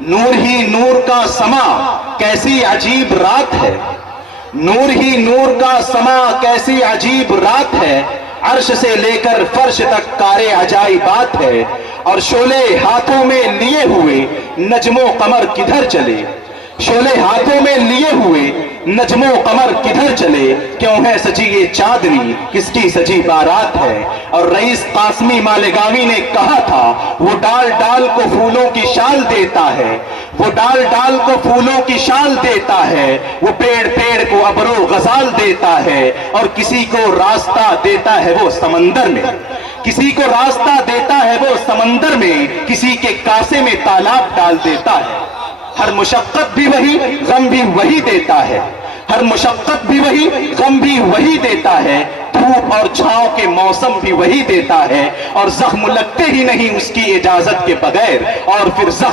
نور ہی نور کا سما کیسی عجیب رات ہے، نور ہی نور کا سما کیسی عجیب رات ہے، عرش سے لے کر فرش تک کارے عجائبات ہے، اور شعلے ہاتھوں میں لیے ہوئے نجم و قمر کدھر چلے، شعلے ہاتھوں میں لیے ہوئے نجم و قمر کدھر چلے، کیوں ہے سجی یہ چاندنی کس کی سجی بارات ہے۔ اور رئیس قاسمی مالیگاوی نے کہا تھا وہ ڈال ڈال کو پھولوں کی شال دیتا ہے، وہ ڈال ڈال کو پھولوں کی شال دیتا ہے، وہ پیڑ پیڑ کو ابر و غزال دیتا ہے، اور کسی کو راستہ دیتا ہے وہ سمندر میں، کسی کو راستہ دیتا ہے وہ سمندر میں، کسی کے کاسے میں تالاب ڈال دیتا ہے۔ ہر مشقت بھی وہی غم بھی وہی دیتا ہے، ہر مشقت بھی وہی غم بھی وہی دیتا ہے، دھوپ اور چھاؤں کے موسم بھی وہی دیتا ہے، اور زخم لگتے ہی نہیں اس کی اجازت کے بغیر، اور پھر زخم